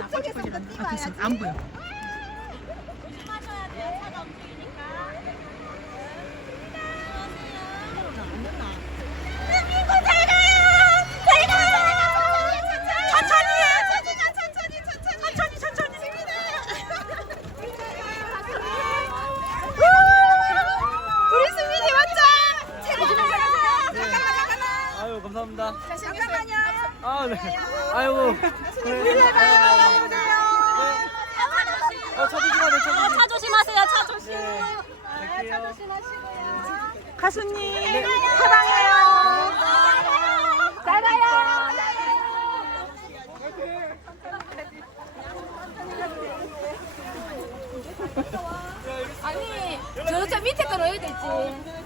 저쪽에서부터 뛰어야지. 안 보여. 조심하셔야 돼요. 차가 움직이니까. 민구 잘 가요. 잘 가요. 천천히 해. 천천히. 우리 수민이 맞죠? 잠깐만. 아유 감사합니다. 잠깐만요. 아 네. 아이고. 차 조심하세요. 차 조심하세요. 차 조심. 갈게요. 가수님 사랑해요. 잘 가요. 아니, 저 밑에 거 넣어야 되지.